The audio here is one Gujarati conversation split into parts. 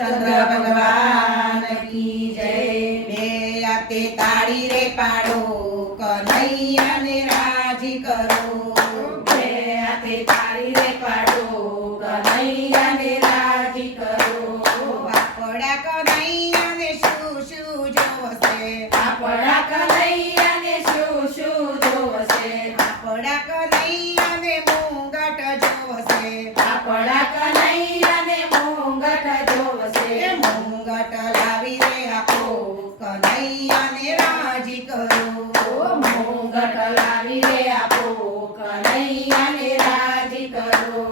રામચંદ્ર ભગવાન કી જય। બે હાથે તાળી રે પાડો કનૈયાને રાજી કરો। બે હાથે તાળી રે પાડો કનૈયાને રાજી કરો। આપણા કનૈયાને શું શું જોવશે? આપણા કનૈયાને શું શું જોવશે? આપણા કનૈયાને મુંગટ જોવશે। આપણા કનૈયાને મુંગટ જોવશે। મુંગટ લાવી રે આપો કનૈયાને રાજી કરો। મુંગટ લાવી રે આપો કનૈયાને રાજી કરો।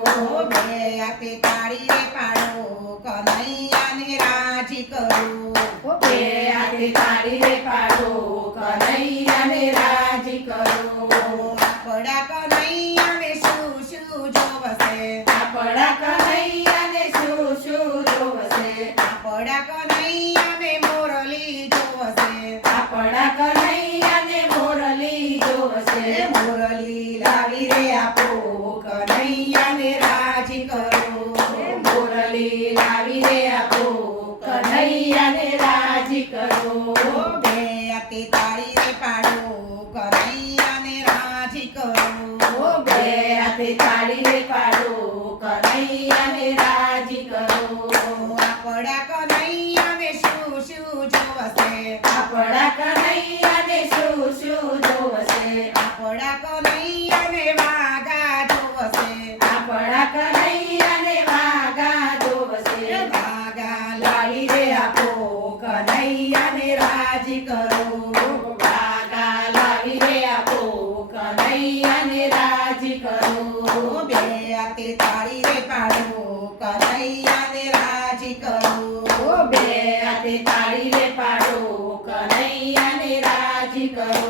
બે હાથે તાળી રે પાડો કનૈયાને રાજી કરો। બે હાથે તાળી રે પાડો કનૈયાને રાજી કરો। આપણા કનૈયાને શું શું જોવશે? આપણા કનૈયાને શું શું જોવશે? આપણા કનૈયાને મોરલી જોવશે। આપણા કનૈયાને મોરલી જોવશે। મોરલી લાવી રે આપો કનૈયાને રાજી કરો। મોરલી લાવી રે આપો કનૈયાને રાજી કરો। બે હાથે તાળી રે પાડો કનૈયાને રાજી કરો। બે હાથે તાળી રે પાડો કનૈયાને રાજી કરો। આપણા કનૈયાને શું શું જોવશે? આપણા કનૈયાને શું શું જોવશે? આપણા કનૈયાને વાગા જોવશે। આપણા કનૈયાને વાગા જોવશે। વાગા લાવી રે આપો કનૈયાને રાજી કરો। વાગા લાવી રે આપો કનૈયાને રાજી કરો। બે હાથે તાળી રે પાડો કનૈયાને રાજી કરો। બે હાથે તાળી રે પાડો કનૈયાને રાજી કરો।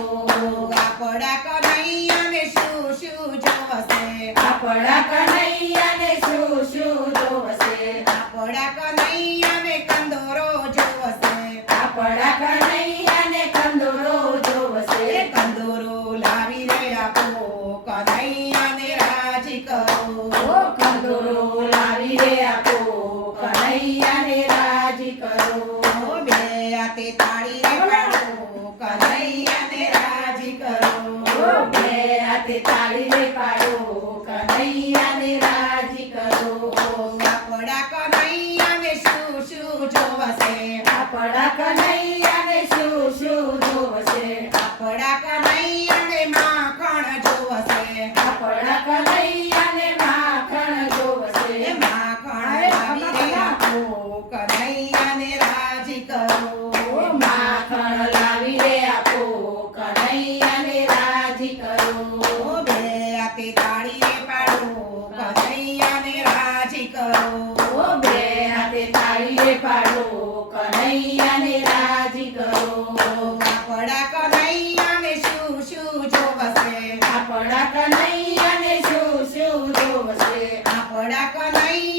આપણા કનૈયાને શું શું જોવશે? આપણા કનૈયાને શું શું જોવશે? આપણા કનૈયાને કંદોરો જોવશે। આપણા કનૈયાને કંદોરો જોવશે। કંદોરો લાવી રે આપો કનૈયાને રાજી કરો। કંદોરો લાવી રે આપો કનૈયાને રાજી કરો। બે હાથે તાળી રે પાડો કનૈયાને રાજી કરો। બે હાથે તાળી રે પાડો કનૈયાને રાજી કરો। આપણા કનૈયાને શું શું જોવશે? આપણા કનૈયાને શું શું જોવશે? આપણા કનૈયાને માખણ જોવશે। આપણા કનૈયાને માખણ જોવશે। માખણ લાવી રે આપો કનૈયાને રાજી કરો। માખણ લાવી રે આપો કનૈયાને રાજી કરો। બે હાથે તાળી રે પાડો કનૈયાને રાજી કરો। બે હાથે તાળી રે પાડો કનૈયાને રાજી કરો। આપણા કનૈયાને શું શું જોવશે? આપણા કનૈયાને શું શું જોવશે? આપણા કનૈયા